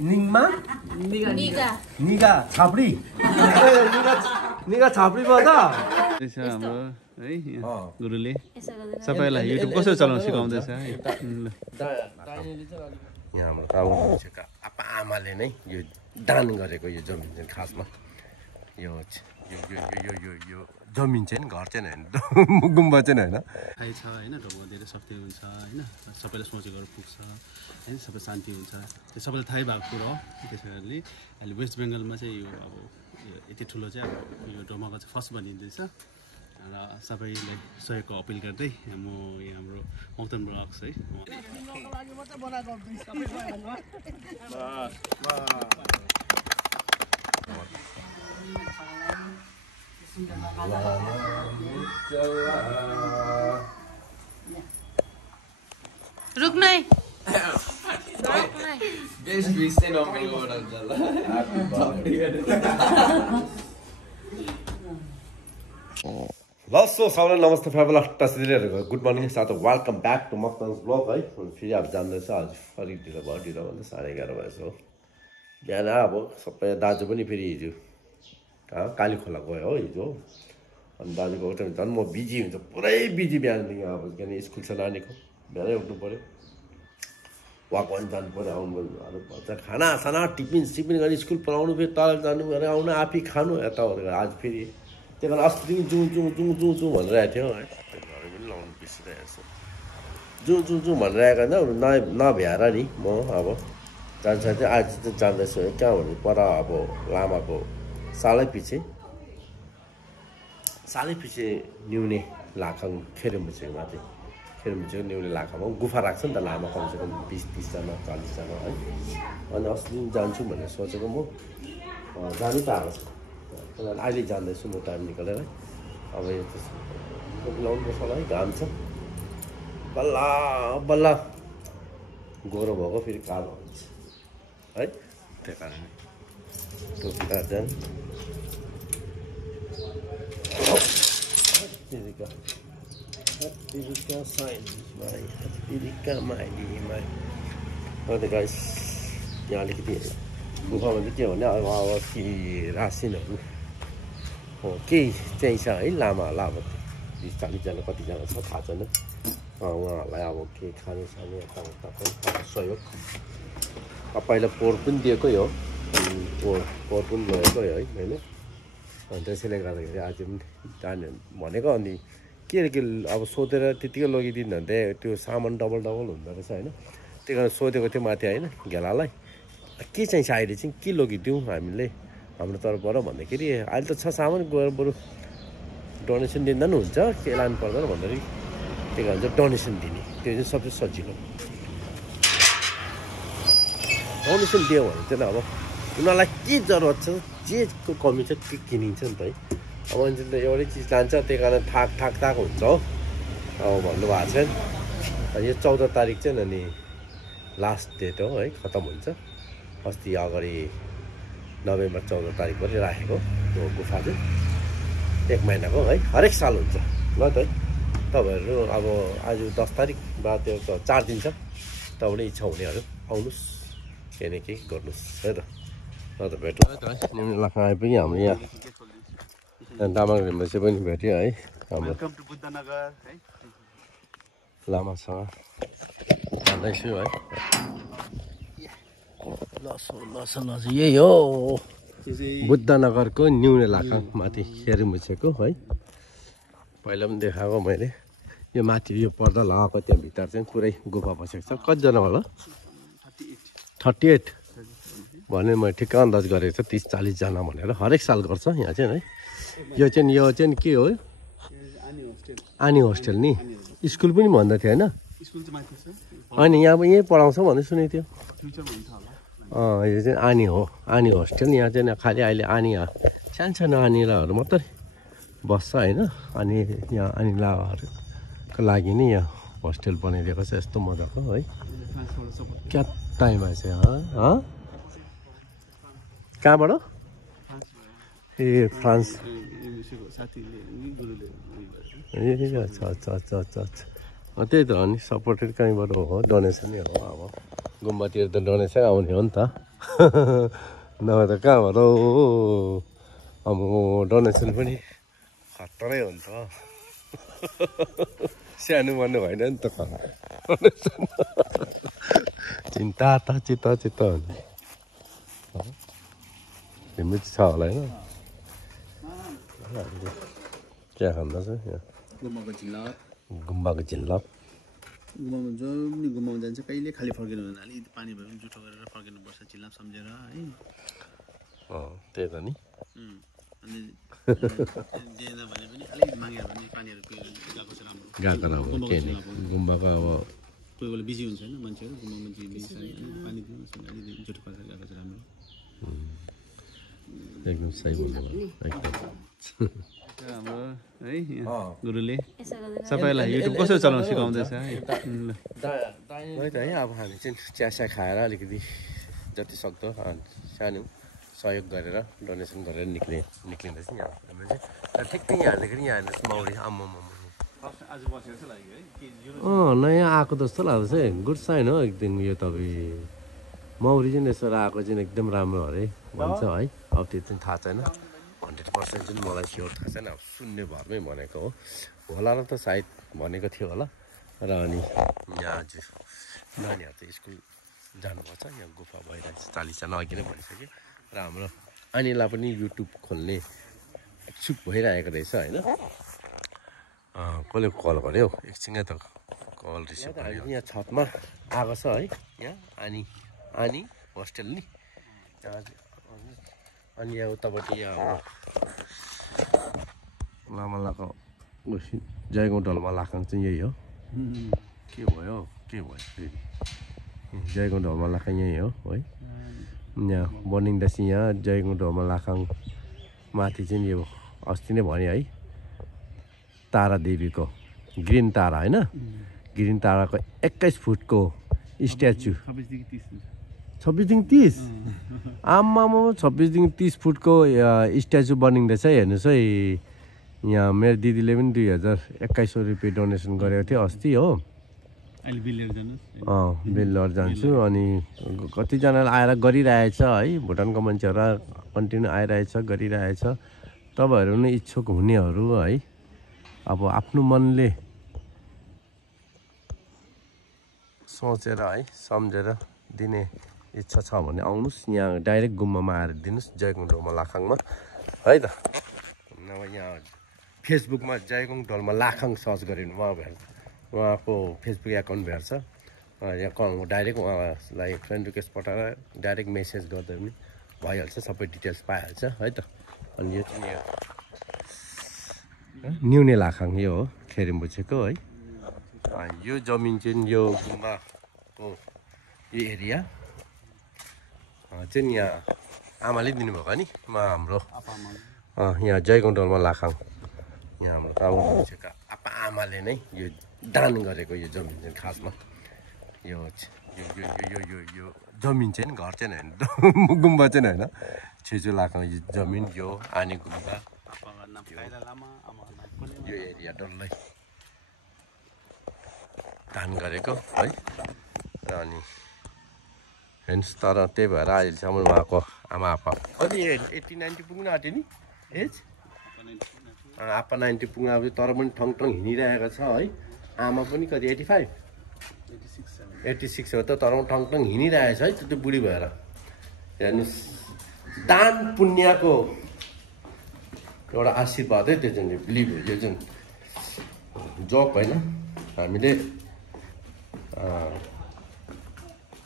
निङमा निगा छाप्री निगा छाप्रीमा त हाम्रो है गुरुले सबैलाई युट्युब कसरी चलाउन सिकाउँदैछ है यहाँ हाम्रो गाउँ मान्छेका आप्पा आमाले नै यो दान गरेको यो जमिन चाहिँ खासमा यो जमिन चाहिँ घर चाहिँ होइन गुम्बा चाहिँ होइन थाहै छ होइन ढोको धेरै शक्ति हुन्छ होइन सबैले सोचेको पुग्छ होइन सबै शान्ति हुन्छ त्यो सबैलाई थाहै भएको कुरो हो त्यस कारणले अहिले वेस्ट बेङ्गलमा चाहिँ यो अब यति ठुलो चाहिँ अब यो ढोमाको चाहिँ फर्स्ट बनिँदैछ र सबैलाई सहयोगको अपिल गर्दै म यहाँ हाम्रो मक्तन ब्लग्स है रुक्नु है ल सो सबैलाई नमस्ते फ्यामिली टसिरहेको गुड मर्निङ साथ वेलकम ब्याक टु मक्तन्स ब्लग है फेरि अब जान्दैछ आज अलिक ढिलो भयो ढिलो भन्दा 11:30 भएछ हो बिहान अब सबै दाजु पनि फेरि हिजो काली खोला गयो हो हिजो अनि दाजुको उठ्यो भने झन् म बिजी हुन्छ पुरै बिजी बिहानदेखि अब किनभने स्कुल छ नानीको बिहानै उठ्नु पऱ्यो वाक पनि जानु पऱ्यो आउनु भन्छ खाना साना टिफिन गरी स्कुल पढाउनु फेरि तल जानु गएर आउनु आफै खानु यताहरू आज फेरि त्यही कारण अस्ति जूँ भनिरहेको थियो है घरै पनि लाउनु बिर्सिरहेको छु जूँ भनिरहेको होइन नभ्याएर नि म अब जान्छ चाहिँ आज चाहिँ जान्दैछु है कहाँ भने पर अब लामाको सालै पछि न्युने लाखाङ खेरेमुचेको माथि खेरेमुचेको न्युने लाखामा गुफा राख्छ नि त लामा कमसेकम 20-30 जना 40 जना है अनि अस्ति दिन जान्छु भनेर सोचेको म जानु त आएको छ अहिले जान्दैछु म टाइम निकालेर अब यो टोपी लाउनु पर्छ होला है घाम छ बल्ल गोरो भएको फेरि कालो हुन्छ है त्यही कारण टोपी काट्छन् गाइस यहाँ अलिकति गुफामा चाहिँ के भने अब के रासिनहरू हो केही चाहिन्छ है लामाहरूलाई अब 30-40 जना कतिजना छ थाहा छैन उहाँहरूलाई अब के खाने साने यताउता पनि सहयोग पहिला पोहोर पनि दिएकै हो पोहोर पनि लगेकै है होइन अनि त्यसैले गर्दाखेरि आज पनि जाने भनेको अनि के अब सोधेर त्यतिकै लगिदिनु भने त्यो सामान डबल हुँदो रहेछ होइन त्यही कारण सोधेको थियो माथि होइन घेलालाई के चाहिन्छ अहिले चाहिँ के लगिदिउँ हामीले हाम्रो तर्फबाट भन्दाखेरि अहिले त छ सामान गएर बरु डोनेसन दिँदा पनि हुन्छ के लानु पर्दैन भन्दाखेरि त्यही कारण चाहिँ डोनेसन दिने त्यो चाहिँ सबसे सजिलो डोनेसन दियो भने चाहिँ अब उनीहरूलाई के जरुरत छ जेको कमी छ त्यो किनिन्छ नि त है अब मान्छेले त एउटै चिज लान्छ त्यही कारण थाक हुन्छ हो अब भन्नुभएको छ यो 14 तारिक चाहिँ अनि लास्ट डेट हो है खतम हुन्छ अस्ति अगाडि नोभेम्बर 14 तारिक पनि राखेको त्यो गुफा चाहिँ 1 महिनाको है हरेक साल हुन्छ ल त है तपाईँहरू अब आज 10 तारिक बाद त्यो 4 दिन छ तपाईँले इच्छा हुनेहरू आउनुहोस् केही न केही गर्नुहोस् है त ल त भेटौँ है त है लाखा आएपछि हाम्रो यहाँ तामाङ रिम्बसे पनि भेट्यो है हाम्रो लामासँग जाँदैछु है लस यही हो बुद्धनगरको न्युने लाखाङ माथि खेरेमुचेको है पहिला पनि देखाएको मैले यो माथि यो पर्दा लगाएको त्यहाँ भित्र चाहिँ पुरै गुफा बसेको छ कतिजना होला 38 भने मैले ठिक्क अन्दाज गरेको छ 30-40 जना भनेर हरेक साल गर्छ यहाँ चाहिँ है यो चाहिँ के हो आनी होस्टेल नि स्कुल पनि भन्दै थियो होइन यहाँ अब यहीँ पढाउँछ भन्ने सुनेको थियो यो चाहिँ आनी होस्टेल यहाँ चाहिँ खालि अहिले सानो आनीलाहरू मात्रै बस्छ होइन अनि यहाँ आनीलाहरूको लागि नि यहाँ होस्टेल बनाइदिएको छ यस्तो मजाको है क्या टाइम आएछ कहाँबाट ए फ्रान्स अच्छा त्यही त हो नि सपोर्टेड कहीँबाट हो डोनेसनै हो अब गुम्बातिर त डोनेसन आउने हो नि त नभए त कहाँबाट हो अब डोनेसन पनि खतरै हुन्छ सानो भन्नु भएन नि त डोनेसन चिन्ता त चित्त हुन्छ तिमी छ होला होइन चिया खाँदा चाहिँ यहाँ गुम्बाको झिल्ला गुम्बाको झिल्ला गुम्बामा जम्नी गुम्बामा जान्छ कहिले खाली फर्किनु हुँदैन अलिकति पानी भयो भने जुठो गरेर फर्किनुपर्छ झिल्ला सम्झेर है त्यही त नि अनि दिएन भने पनि अलिकति मागेर भने पानीहरू गएको चाहिँ राम्रो गएको अब के नि गुम्बाको अब कोही बेला बिजी हुन्छ होइन मान्छेहरू गुम्बामा बिजी पानी दिनुहोस् भने अलिकति जुठो पारेर गएको चाहिँ राम्रो एकदम सही बोल्नु एकदम हाम्रो है गुरुले सबैलाई युट्युब कसरी चलाउन सिकाउँदैछ है त है अब हामी चाहिँ चिया खाएर अलिकति जति सक्दो सानो सहयोग गरेर डोनेसन गरेर निक्लिँदैछ यहाँ हाम्रो चाहिँ ठिक्कै यहाँदेखि यहाँ हेर्नुहोस् मौरी नयाँ आएको जस्तो लाग्दैछ गुड साइन हो एकदम यो तपाईँ मौरी चाहिँ यसरी आएको चाहिँ एकदम राम्रो अरे भन्छ है अब त्यो चाहिँ थाहा छैन 100% चाहिँ मलाई स्योर थाहा छैन अब सुन्ने भरमै भनेको हो होला र त सायद भनेको थियो होला र अनि यहाँ चाहिँ नानीहरू चाहिँ स्कुल जानुपर्छ यहाँ गुफा भइरहेको छ 40जना अघि नै भनिसक्यो र हाम्रो अनिललाई पनि युट्युब खोल्ने इच्छुक भइरहेको रहेछ होइन कसले कल गर्यो एकछिनै त कल रिसिभ गर्यो यहाँ छतमा आएको छ है यहाँ आनी होस्टेल नि अनि यहाँ उतापट्टि यहाँ लामालाको जयगाउँ ढलमा लाखाङ चाहिँ यही हो के भयो जयगाउँ ढलमा लाखाङ यही हो है यहाँ बनिँदैछ यहाँ जयगाउँ ढलमा लाखाङ माथि चाहिँ यो अस्ति नै भने है तारा देवीको ग्रिन तारा होइन ग्रिन ताराको 21 फुटको स्ट्याचु 26देखि 30 आमामा 26देखि 30 फुटको स्ट्याचु बनिँदैछ हेर्नुहोस् है यहाँ मेरो दिदीले पनि 2021 रुपियाँ डोनेसन गरेको थियो अस्ति हो बिल लिएर जान्छु अनि कतिजनाले आएर गरिरहेछ है भुटानको मान्छेहरू कन्टिन्यू आइरहेछ गरिरहेछ तपाईँहरू पनि इच्छुक हुनेहरू है अब आफ्नो मनले सोचेर है सम्झेर दिने इच्छा छ भने आउनुहोस् यहाँ डाइरेक्ट गुम्बामा आएर दिनुहोस् जयगाउँ ढोलमा लाखाङमा है त नभए यहाँ फेसबुकमा जयगाउँ ढोलमा लाखाङ सर्च गऱ्यो भने उहाँको फेसबुक एकाउन्ट भेट्छ यहाँ डाइरेक्ट उहाँलाई फ्रेन्ड रिक्वेस्ट पठाएर डाइरेक्ट मेसेज गर्दा पनि भइहाल्छ सबै डिटेल्स पाइहाल्छ है त अनि यो चाहिँ न्युने लाखाङ यो हो खेरिम्बुछेको है यो जमिन चाहिँ यो गुम्बाको यो एरिया चाहिँ यहाँ आमाले दिनुभएको नि हाम्रो यहाँ जयगाउँ ढोलमा लाखाङ यहाँ हाम्रो तामाङका आमाले नै यो दान गरेको यो जमिन चाहिँ खासमा यो जमिन चाहिँ घर चाहिँ होइन गुम्बा चाहिँ होइन छेजु लाखाङ यो जमिन यो आने गुम्बा यो एरिया डल्लै दान गरेको है र अनि हेर्नुहोस् तर त्यही भएर अहिलेसम्म उहाँको आमा आप्पा कति 80-90 पुग्न आँट्यो नि एज आप्पा 90 पुग्न आउँछ तर पनि ठङ हिँडिरहेको छ है आमा पनि कति 86 हो त तर पनि ठङ हिँडिरहेको छ है त्यो बुढी भएर हेर्नुहोस् दान पुण्यको एउटा आशीर्वाद है त्यो चाहिँ बिलिभ हो यो जुन जोक होइन हामीले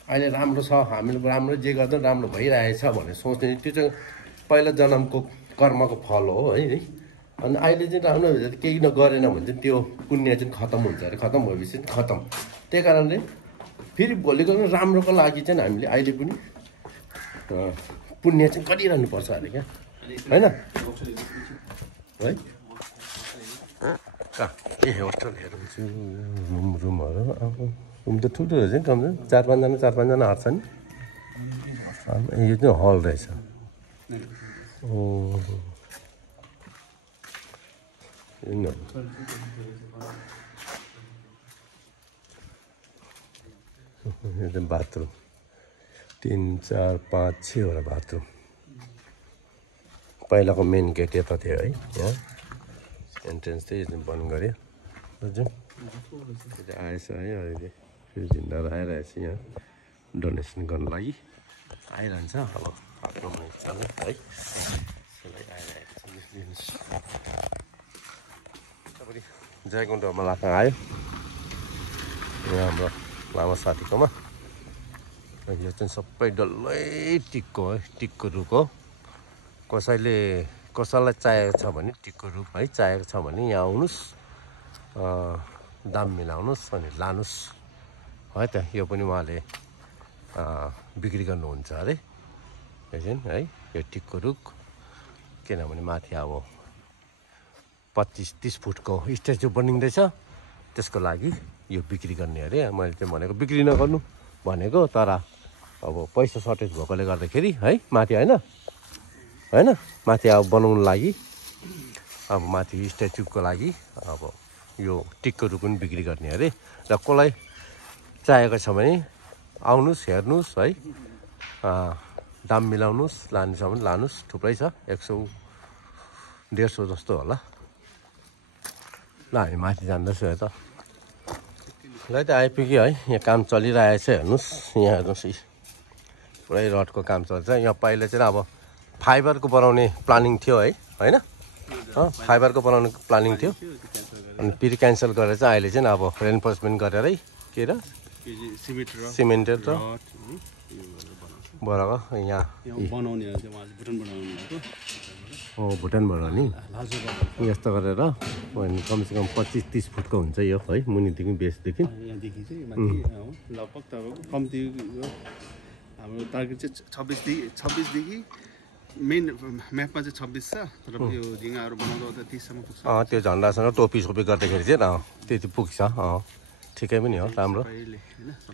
अहिले राम्रो छ हामीले राम्रो जे गर्दा राम्रो भइरहेछ भनेर सोच्ने त्यो चाहिँ पहिला जन्मको कर्मको फल हो है अनि अहिले चाहिँ राम्रो भन्छ केही नगरेन भने चाहिँ त्यो पुण्य चाहिँ खतम हुन्छ अरे खतम भएपछि चाहिँ खतम त्यही कारणले फेरि भोलिको राम्रोको लागि चाहिँ हामीले अहिले पनि पुण्य चाहिँ गरिरहनु पर्छ अरे क्या होइन है ए होटलहरू रुमहरू अब रुम त ठुल्ठुलो चाहिँ कम 4-5जना आँट्छ नि यो चाहिँ हल रहेछ यो चाहिँ बाथरुम 3, 4, 5, 6वटा बाथरुम पहिलाको मेन गेट यता थियो है यहाँ एन्ट्रेन्स चाहिँ बन्द गऱ्यो हजुर आएछ है अहिले फेरि झिन्डाहरू आइरहेछ यहाँ डोनेसन गर्नु लागि आइरहन्छ अब बाथरुममा चल्छ है त्यसलाई आइरहेको छ दिनुहोस् तपाईँले जयकुण्डमा लाग्न आयो यहाँ हाम्रो लामा साथीकोमा यो चाहिँ सबै डल्लै टिकको है टिकको रुख हो कसैलाई चाहिएको छ भने टिकको रुख है चाहिएको छ भने यहाँ आउनुहोस् दाम मिलाउनुहोस् अनि लानुहोस् है त यो पनि उहाँले बिक्री गर्नुहुन्छ अरे एकछिन है यो टिकको रुख किनभने माथि अब 25-30 फुटको स्ट्याचु बनिँदैछ त्यसको लागि यो बिक्री गर्ने अरे मैले चाहिँ भनेको बिक्री नगर्नु भनेको तर अब पैसा सर्टेज भएकोले गर्दाखेरि है माथि होइन माथि अब बनाउनु लागि अब माथि स्ट्याचुको लागि अब यो टिकको रुख पनि बिक्री गर्ने अरे र कसलाई चाहिएको छ भने आउनुहोस् हेर्नुहोस् है दाम मिलाउनुहोस् लानु छ भने लानुहोस् थुप्रै छ 100-150 जस्तो होला ल हामी माथि जाँदैछौँ त ल त आइपुग्यो है यहाँ काम चलिरहेछ हेर्नुहोस् यहाँ हेर्नुहोस् पुरै रडको काम चल्छ यहाँ पहिले चाहिँ अब फाइबरको बनाउने प्लानिङ थियो है होइन फाइबरको बनाउने प्लानिङ थियो अनि फेरि क्यान्सल गरेर चाहिँ अहिले चाहिँ अब रेन्फोर्समेन्ट गरेरै के र सिमेन्ट र बराबर यहाँ भुटानबाट नि यस्तो गरेर कमसेकम 25-30 फुटको हुन्छ यो है मुनिदेखि बेसदेखि यहाँदेखि चाहिँ माथि लगभग तपाईँको कम्ती हाम्रो टार्गेट चाहिँ 26देखि मेन म्यापमा चाहिँ 26 छ तर यो ढिङ्गाहरू बनाउँदा 30 सम्म पुग्छ त्यो झन्डासँग टोपी गर्दाखेरि चाहिँ त्यति पुग्छ ठिकै पनि हो राम्रो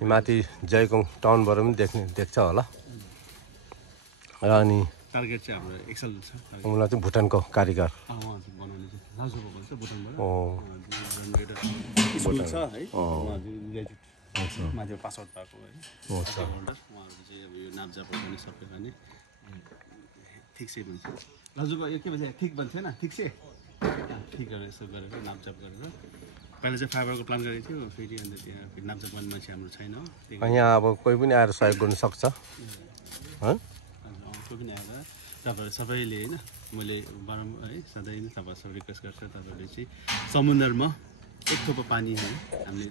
माथि जयगाउँ टाउनबाट पनि देख्छ होला र अनि टार्गेट चाहिँ हाम्रो एक्सल छ उनीलाई चाहिँ भुटानको कारिगर बनाउने भुटानबाट भुटान छ है माथि पासआउट भएको है उहाँहरू चाहिँ अब यो नाप्जा पठाउने सबै गर्ने ठिक से भन्छ दाजुको यो के भन्छ ठिक भन्छ होइन ठिक से ठिक गरेर यसो गरेर नापजाप गरेर पहिला चाहिँ फाइबरको प्लान गरेको थियो फेरि अन्त त्यहाँ फेरि नापजाप गर्ने मान्छे हाम्रो छैन यहाँ अब कोही पनि आएर सहयोग गर्नु सक्छ कोही पनि आएर तपाईँहरू सबैले होइन मैले बारम्बार है सधैँ नै तपाईँहरू रिक्वेस्ट गर्छु तपाईँहरूले चाहिँ समुद्रमा एक थोपो पानी है हामीले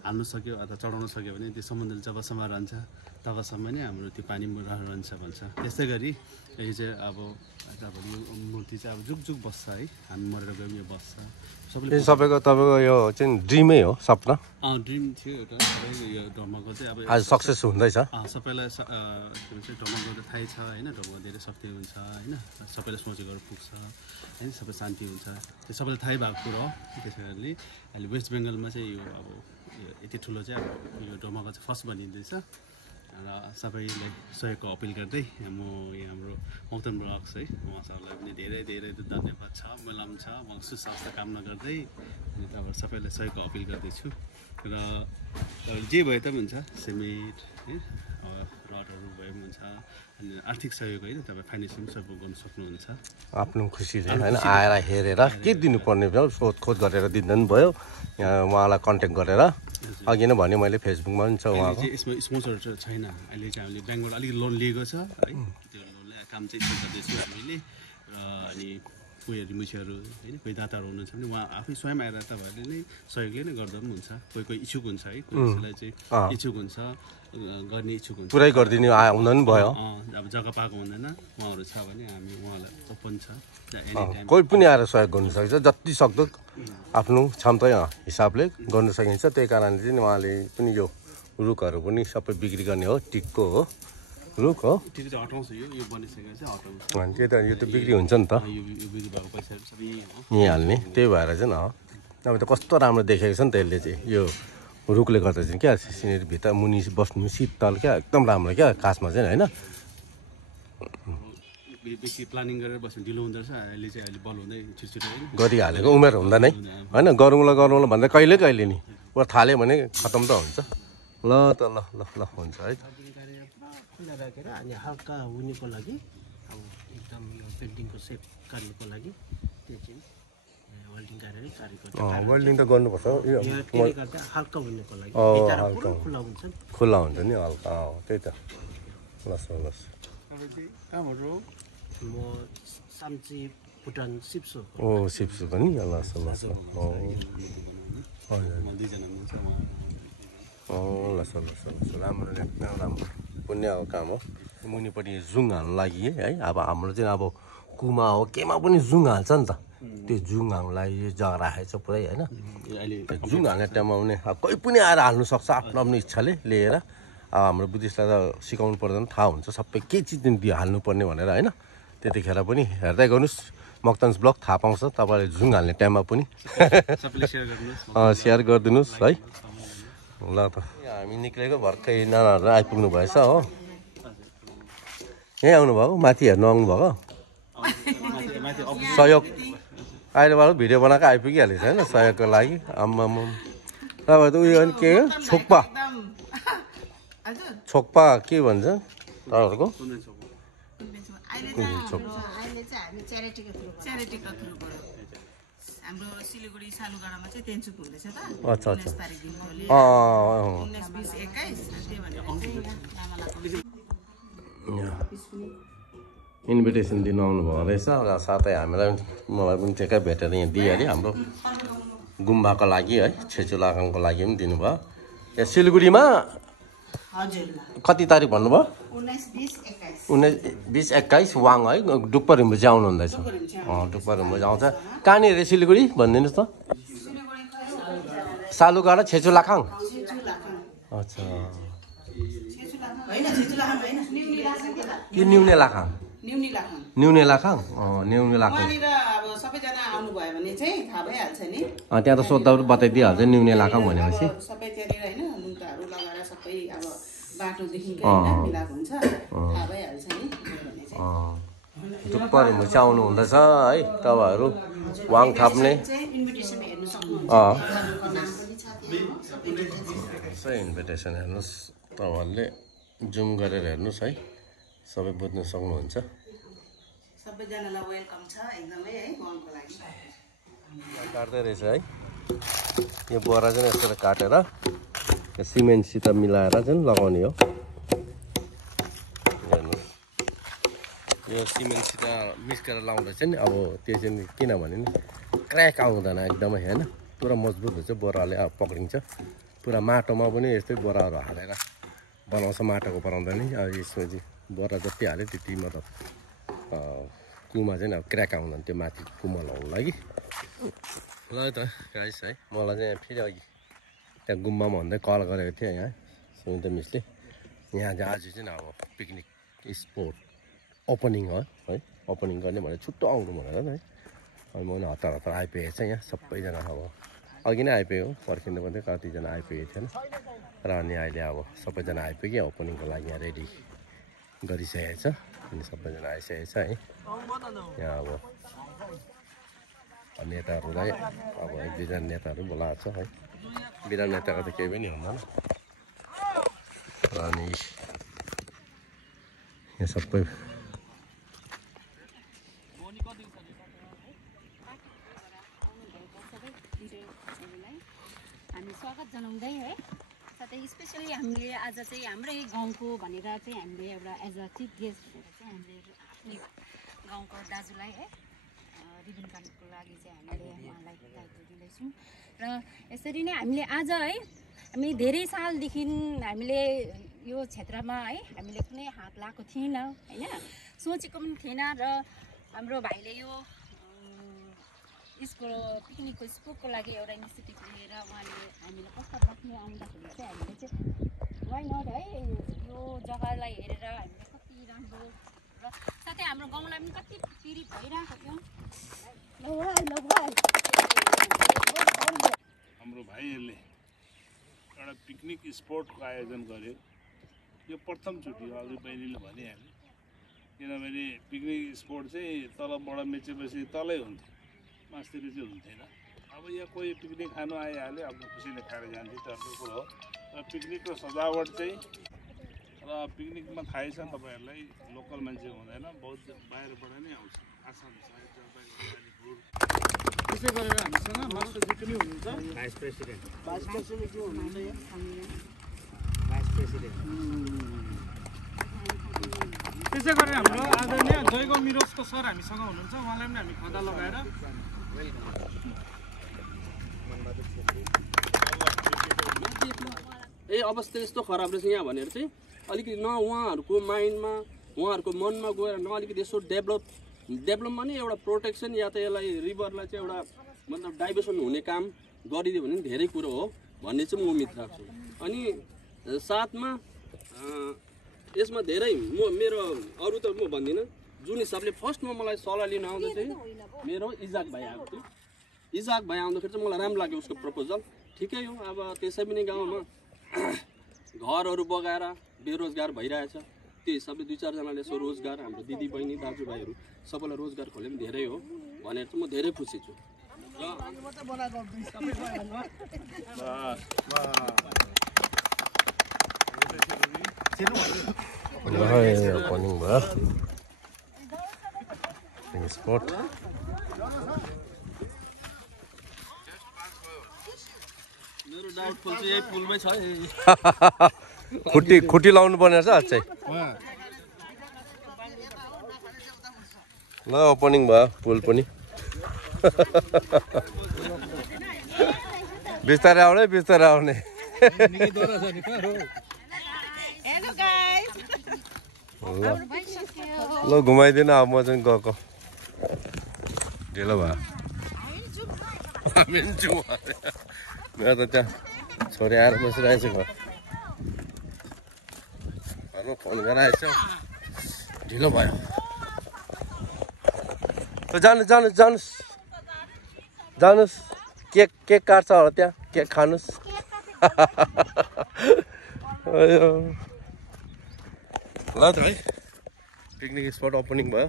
हाल्नु सक्यो अथवा चढाउन सक्यो भने त्यो समुद्रले जबसम्म रहन्छ तबसम्म नै हाम्रो त्यो पानी रहन्छ भन्छ त्यस्तै गरी यो चाहिँ अब तपाईँहरू यो मूर्ति चाहिँ अब जुग बस्छ है हामी मरेर गयो यो बस्छ सबैले तपाईँको यो चाहिँ ड्रिमै हो सपना ड्रिम थियो एउटा यो ढर्मको चाहिँ अब आज सक्सेस हुँदैछ सबैलाई के भन्छ ढर्मको त थाहै छ होइन ढर्मको धेरै शक्ति हुन्छ होइन सबैले सोचेकोहरू पुग्छ होइन सबै शान्ति हुन्छ त्यो सबैलाई थाहै भएको कुरो हो त्यस कारणले अहिले वेस्ट बेङ्गलमा चाहिँ यो अब यति ठुलो चाहिँ अब यो ढर्मको चाहिँ फर्स्ट बनिँदैछ र सबैलाई सहयोगको अपिल गर्दै म यहाँ हाम्रो मक्तन ब्लग्स है उहाँहरूलाई पनि धेरै धेरै धन्यवाद छ मेलाम छ म सुस्वास्थ्य कामना गर्दै अनि तपाईँहरू सबैलाई सहयोगको अपिल गर्दैछु र जे भए पनि हुन्छ सिमेन्ट है रडहरू भए पनि हुन्छ अनि आर्थिक सहयोग होइन तपाईँ फाइनेन्सियल सपोर्ट गर्नु सक्नुहुन्छ आफ्नो खुसीले होइन आएर हेरेर के दिनुपर्ने सोधखोज गरेर दिँदा पनि भयो यहाँ उहाँलाई कन्ट्याक्ट गरेर अघि नै भने मैले फेसबुकमा पनि छ उहाँको यसमा स्पोन्सर छैन अहिले चाहिँ हामीले ब्याङ्कबाट अलिक लोन लिएको छ है त्यो लोनले काम चाहिँ सुरु गर्दैछु हामीले र अनि कोहीहरू मुछीहरू होइन कोही दाताहरू हुनुहुन्छ भने उहाँ आफै स्वयं आएर तपाईँहरूले नै सहयोगले नै गर्दा पनि हुन्छ कोही इच्छुक हुन्छ है कोहीलाई चाहिँ इच्छुक हुन्छ गर्ने इच्छुक हुन्छ पुरै गरिदिने आउँदा पनि भयो अब जग्गा पाएको हुँदैन उहाँहरू छ भने हामी उहाँलाई ओपन छ कोही पनि आएर सहयोग गर्नु सक्छ जति सक्दो आफ्नो क्षमता हिसाबले गर्नु सकिन्छ त्यही कारणले चाहिँ उहाँले पनि यो रुखहरू पनि सबै बिक्री गर्ने हो टिकको हो रुख हो टिक चाहिँ हटाउँछ यो बनिसकेर चाहिँ हटाउँछ अनि त्यही त यो त बिक्री हुन्छ नि त यो बिक्री भएको पैसाहरू सबै यहीँ हाल्ने त्यही भएर चाहिँ अब त कस्तो राम्रो देखेको छ नि त्यसले चाहिँ यो रुखले गर्दा चाहिँ क्या सिनेरी भित्र मुनि बस्नु शीतल क्या एकदम राम्रो क्या खासमा चाहिँ होइन बेसी प्लानिङ गरेर बस्नु ढिलो हुँदो रहेछ अहिले चाहिँ अहिले बल हुँदै छिटो गरिहालेको उमेर हुँदैन है होइन गरौँला भन्दा कहिले नि ऊ थाल्यो भने खतम त हुन्छ ल त ल हुन्छ है खुला राखेर अनि हल्का हुनेको लागि अब एकदम यो पेन्टिङको सेप गर्नुको लागि त्यो चाहिँ वेल्डिङ गरेर कार्य वेल्डिङ त गर्नुपर्छ त्यसले गर्दा हल्का हुनेको लागि भित्र पुरा खुला हुन्छ खुल्ला हुन्छ नि हल्का त्यही त लस लस म साम्ची भुटान सिप्सो सिप्सु पनि लस लस लस लस लस राम्रो एकदम राम्रो पुण्यको काम हो मुनिपट्टि जुङ हाल्नु लागि है अब हाम्रो चाहिँ अब कुमा हो केमा पनि जुङ हाल्छ नि त त्यो जुङ हाल्नुलाई जग्गा राखेको छ पुरै होइन जुङ हाल्ने टाइममा पनि कोही पनि आएर हाल्नु सक्छ आफ्नो आफ्नो इच्छाले लिएर अब हाम्रो बुद्धिस्टलाई त सिकाउनु पर्दैन थाहा हुन्छ सबै के चिज हाल्नुपर्ने भनेर होइन त्यतिखेर पनि हेर्दै गर्नुहोस् मक्तान्स ब्लग थाहा पाउँछ तपाईँले जुङ हाल्ने टाइममा पनि सेयर गरिदिनुहोस् है ल त हामी निक्लेको भर्खै नानाहरू आइपुग्नु भएछ हो यहीँ आउनुभयो माथि हेर्नु आउनुभएको सहयोग अहिलेबाट भिडियो बनाएको आइपुगिहालेको छ होइन सहयोगको लागि आम्माम तपाईँहरू त उयो अनि के हो छोक्पा छोक्पा के भन्छ तपाईँहरूको हाम्रो सिलगढी सालुगढामा चाहिँ तेन्चुक हुँदैछ त अच्छा अच्छा 19 तारिकदेखि लिएर 19 20 21 इन्भिटेसन दिनु आउनुभएको रहेछ र साथै हामीलाई मलाई पनि ठिकै भेटेर यहाँ दिइहाल्यो हाम्रो गुम्बाको लागि है छेचुलाकाङको लागि पनि दिनुभयो यहाँ सिलगढीमा कति तारिक भन्नुभयो 19 20 21 वाङ है डुक्पर रिम्बु चाहिँ आउनुहुँदैछ डुक्पर रिम्बु आउँछ कहाँनिर सिलगढी भनिदिनुहोस् त सालुगढा छेचुलाखाङ अच्छा कि न्युने लाखाङ न्युने लाखाङ न्युने लाखाङ अब सबैजना आउनु भयो भने चाहिँ थाहा भइहाल्छ नि त्यहाँ त सोद्धा बताइदिइहाल्छ न्युने लाखाङ भनेपछि सबै त्यहाँनिर होइन लुगाहरू लगाएर सबै अब बाटोदेखिकै होइन मिलाएको हुन्छ थाहा भइहाल्छ नि डुक्पर रिम्बु चाहिँ आउनु हुँदैछ है तपाईँहरू वाङ थाप्ने इन्भिटेसन हेर्नुहोस् तपाईँहरूले जुम गरेर हेर्नुहोस् है सबै बुझ्न सक्नुहुन्छ सबैजनालाई वेलकम छ एकदमै है गाउँको लागि काट्दै रहेछ है यो बोरा चाहिँ यसरी काटेर सिमेन्टसित मिलाएर चाहिँ लगाउने हो हेर्नुहोस् यो सिमेन्टसित मिक्स गरेर लाउँदा चाहिँ अब त्यो चाहिँ किनभने नि क्र्याक आउँदैन एकदमै होइन पुरा मजबुत हुन्छ बोराले अब पक्रिन्छ पुरा माटोमा पनि यस्तै बोराहरू हालेर बनाउँछ माटोको बनाउँदा नि अब यसमा चाहिँ बोरा जति हाल्यो त्यति मतलब कुमा चाहिँ अब क्र्याक आउँदैन त्यो माथि कुमा लगाउनु लागि ल त गाइस है मलाई चाहिँ फेरि अघि त्यहाँ गुम्बामा भन्दै कल गरेको थिएँ यहाँ सुनिता मिसले यहाँ चाहिँ आज चाहिँ अब पिकनिक स्पोट ओपनिङ हो है ओपनिङ गर्ने भनेर छुट्टो आउनु भनेर है अनि म हतार हतार आइपुगेको छ यहाँ सबैजना अब अघि नै आइपुग्यो पर्खिनु पर्दै कतिजना आइपुगेको थिएन र अनि अहिले अब सबैजना आइपुग्यो ओपनिङको लागि यहाँ रेडी गरिसकेको छ अनि सबैजना आइसकेको छ है यहाँ अब नेताहरूलाई अब एक दुईजना नेताहरू बोलाएको छ है बिना नेताको त केही पनि हुँदैन र अनि यहाँ सबै हामी स्वागत जनाउँदै है साथै स्पेसली हामीले आज चाहिँ हाम्रै गाउँको भनेर चाहिँ हामीले एउटा एज अ चिफ गेस्ट भनेर चाहिँ हामीले आफ्नै गाउँको दाजुलाई है रिबन काट्नुको लागि चाहिँ हामीले उहाँलाई दायित्व दिँदैछौँ र यसरी नै हामीले आज है हामी धेरै सालदेखि हामीले यो क्षेत्रमा है हामीले कुनै हात लगाएको थिएन होइन सोचेको पनि थिएन र हाम्रो भाइले यो यसको पिकनिकको स्पोटको लागि एउटा इनिसिएटिभ लिएर उहाँले हामीलाई प्रस्ताव राख्नु आउँदाखेरि चाहिँ हामीले चाहिँ वाइ नट है यो जग्गालाई हेरेर हामीले कति राम्रो र साथै हाम्रो गाउँलाई पनि कति पीडित भइरहेको थियौँ हाम्रो भाइहरूले एउटा पिकनिक स्पोटको आयोजन गर्यो यो प्रथमचोटि हो अघि बहिनीले भनिहाल्यो किनभने पिकनिक स्पोट चाहिँ तलबाट मेचेपछि तलै हुन्थ्यो मास्तिर चाहिँ हुन्थेन अब यहाँ कोही पिकनिक खानु आइहाल्यो आफ्नो खुसीले खाएर जान्थ्यो त्यो अर्को कुरो हो र पिकनिकको सजावट चाहिँ र पिकनिकमा थाहै छ तपाईँहरूलाई लोकल मान्छे हुँदैन, बहुत बाहिरबाट नै आउँछ। आसाम साइड, जलपाइगुडी, अलिपुर। त्यसै गरेर हामीसँग मास्टरजी पनि हुनुहुन्छ, भाइस प्रेसिडेन्ट जो हुनुहुन्छ यहाँ भाइस प्रेसिडेन्ट। त्यसै गरेर हाम्रो आदरणीय जयगाउँ मिरोजको सर हामीसँग हुनुहुन्छ, उहाँलाई पनि हामी खादा लगाएर अवस्था यस्तो खराब रहेछ यहाँ भनेर चाहिँ अलिकति न उहाँहरूको माइन्डमा उहाँहरूको मनमा गएर न अलिकति यसो डेभलपमा नि एउटा प्रोटेक्सन या त यसलाई रिभरलाई चाहिँ एउटा मतलब डाइभर्सन हुने काम गरिदियो भने धेरै कुरो हो भन्ने चाहिँ म उम्मिद राख्छु। अनि साथमा यसमा धेरै मेरो अरू त म भन्दिनँ, जुन हिसाबले फर्स्टमा मलाई सल्लाह लिन आउँदा चाहिँ मेरो इजाक भाइ आएको थियो। इजाक भाइ आउँदाखेरि चाहिँ मलाई राम्रो लाग्यो उसको प्रपोजल। ठिकै हो, अब त्यसै पनि गाउँमा घरहरू बगाएर बेरोजगार भइरहेछ, त्यो हिसाबले 2-4जनाले यसो रोजगार हाम्रो दिदी बहिनी दाजुभाइहरू सबैलाई रोजगार खोले पनि धेरै हो भनेर चाहिँ म धेरै खुसी छु। मेरो डाउटफुल चाहिँ यही पुलमै छ। खुट्टी लाउनु पर्ने रहेछ आज चाहिँ। ल ओपनिङ भयो पुल पनि। बिस्तारै आउने बिस्तारै आउने। ल घुमाइदिनु, अब म चाहिँ गएको ढिलो भयो। मेरो त त्यहाँ छोरी आएर बसिरहेको छु, घरमा फोन गराएछ, ढिलो भयो। जानुहोस् केक काट्छ होला त्यहाँ, केक खानुहोस्। ल त है, पिकनिक स्पट ओपनिङ भयो,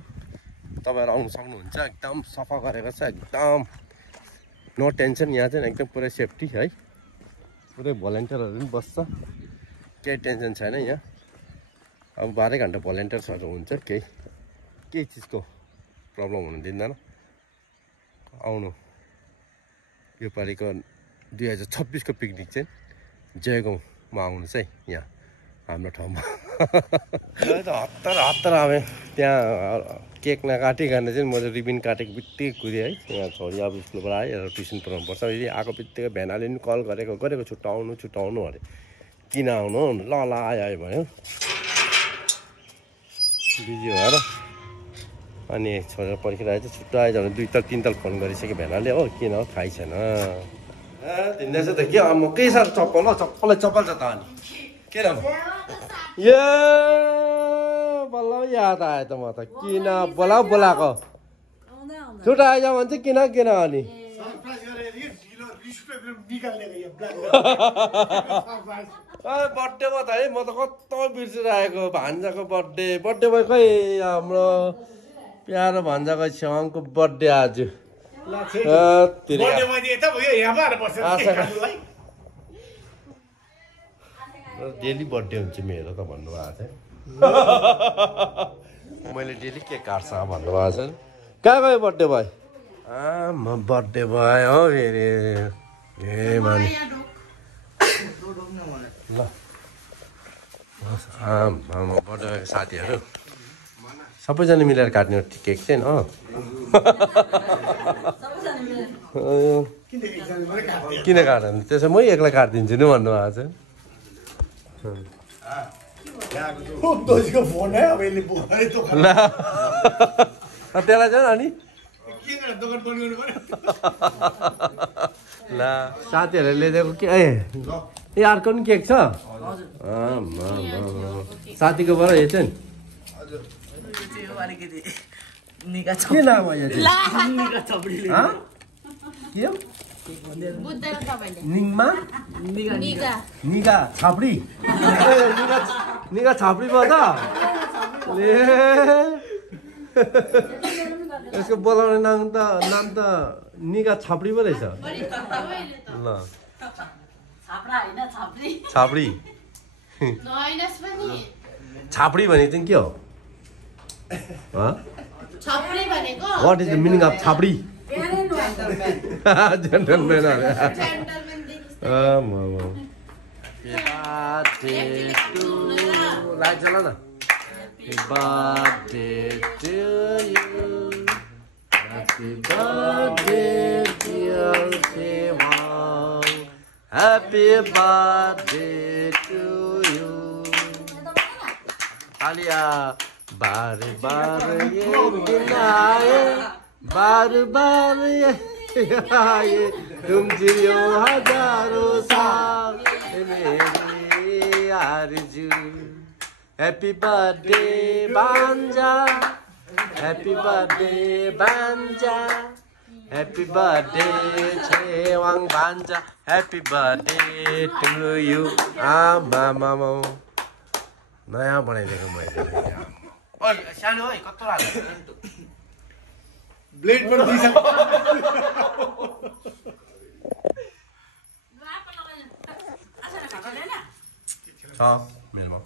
तपाईँहरू आउनु सक्नुहुन्छ। एकदम सफा गरेको छ, एकदम नो टेन्सन। यहाँ चाहिँ एकदम पुरै सेफ्टी है, पुरै भोलिन्टियरहरू पनि बस्छ, केही टेन्सन छैन यहाँ। अब 12 घन्टा भोलिन्टियर्सहरू हुन्छ, केही चिजको प्रब्लम हुनु दिँदैन। आउनु, यो पालिको 2026 को पिकनिक चाहिँ जयगाउँमा आउनुहोस् है, यहाँ हाम्रो ठाउँमा। हतार आएँ त्यहाँ केक नकाटिकन चाहिँ मैले रिबिन काटेको बित्तिकै कुदेँ है। यहाँ छोरी अब स्कुलबाट आयो, ट्युसन पढाउनु पर्छ। यदि आएको बित्तिकै भेनाले पनि कल गरेको छुट्टाउनु अरे, किन आउनु, ल आयो भन्यो, बिजी भएर। अनि छोडेर पर्खिरहेको छ, छुट्टो आइज भने 2-3 ताल फोन गरिसक्यो भेनाले हो, किन हो थाहै छैन। तिनीहरू चाहिँ त के म केही साह्रो चप्पलै चप्पल छ त। अनि किन ए बल्ल याद आयो त, म त किन बोलाएको छुट्टो आइज भने चाहिँ किन अनि बर्थडे भयो त है। म त कस्तो बिर्सिरहेको, भान्जाको बर्थडे भयो खै, हाम्रो प्यारो भान्जाको छेवाङको बर्थडे आज। डेली बर्थडे हुन्छ मेरो त भन्नुभएको छ। मैले डेली केक काट्छ भन्नुभएको छ। कहाँ गयो बर्थडे भयो? म बर्थडे भयो हो फेरि। ए मानि ल बर्थडे भएको साथीहरू सबैजना मिलेर काट्ने केक चाहिँ हो। किन काट्नु, त्यसो म एक्लै काटिदिन्छु नि भन्नुभएको छ। त्यसलाई चाहिँ अनि ल साथीहरूले ल्याइदिएको के ए अर्को पनि केक छ साथीकोबाट यो चाहिँ के नाम हो यो चाहिँ निङमा निगा छाप्री निगा छाप्री भयो त यसको बोलाउने नाम त निगा छाप्री पो रहेछ ल छाप्री छाप्री भने चाहिँ के हो छपरी भनेको what is the meaning of छाप्री जेन्टलम्यान लाइट चला न Happy birthday dear Sewang, happy birthday to you. Alia, बार ये दिन आए, बार ये आए, तुम जियो हजारों साल मेरी आरज़ू. Happy birthday Banja. Happy birthday Banja, happy birthday Chewang Banja, happy birthday to you. Mama, नयाँ बनाइदिएको मैले. ओइ सानो ओइ कत्रो लाग्यो? ब्लेड पनि दिइसक्यो. छ मेरोमा.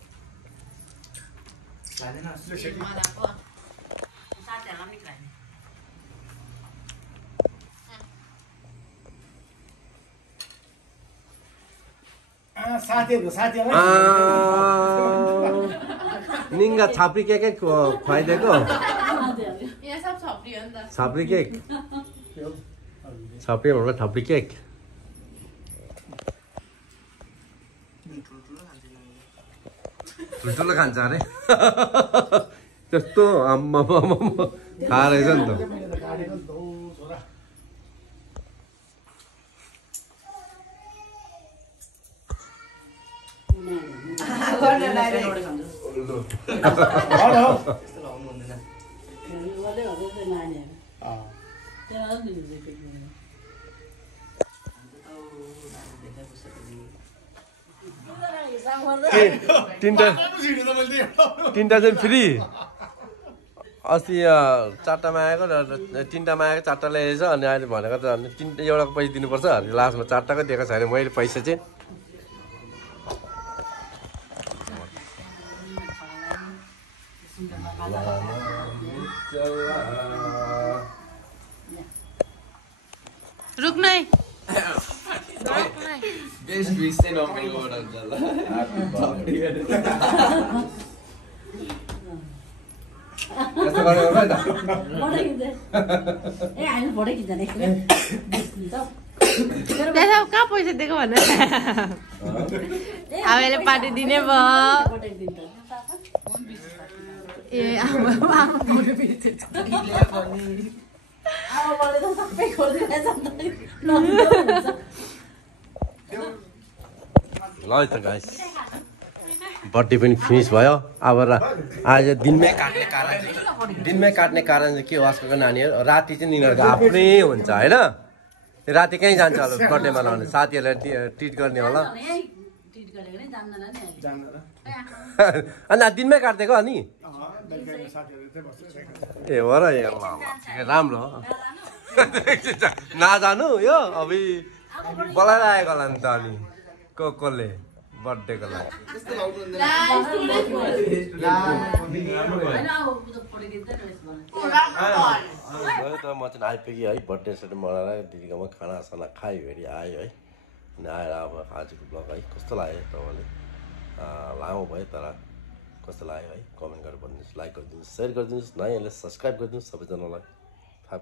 निङ्गा छाप्री केक खुवाइदिएको छाप्री केक छाप्री भन्नु छाप्री केक ठुल्ठुलो खान्छ अरे त्यस्तो आम्मा थाहा रहेछ नि त तिनटा चाहिँ फ्री अस्ति चारवटामा आएको र तिनवटामा आएको चारवटा ल्याएछ अनि अहिले भनेको त तिनवटा एउटाको पैसा दिनुपर्छ लास्टमा चारवटाकै दिएको छैन मैले पैसा चाहिँ रुक्नु है कहाँ पैसा दिएको भने आमाले पार्टी दिने भयो ए ल त गाइस बर्थडे पनि फिनिस भयो अब आज दिनमै काट्ने कारण चाहिँ के हो आजकलको नानीहरू राति चाहिँ यिनीहरूको आफ्नै हुन्छ होइन राति कहीँ जान्छ होला बर्थडे मनाउने साथीहरूलाई ट्रिट गर्ने होला अनि दिनमै काटिदिएको अनि ए हो र राम्रो नजानु यो अब बोलाएर आएको होला नि त अनि कसले बर्थडेको लागि त म चाहिँ आइपुगेँ है बर्थडे सेट मनाएर दिदीकोमा खानासाना खाइभरि आयो है अनि आएर अब आजको ब्लग है कस्तो लाग्यो तपाईँले लामो भयो तर कस्तो लाग्यो है कमेन्ट गरेर भनिदिनुहोस् लाइक गरिदिनुहोस् सेयर गरिदिनुहोस् नयाँले सब्सक्राइब गरिदिनुहोस् सबैजनालाई थाहा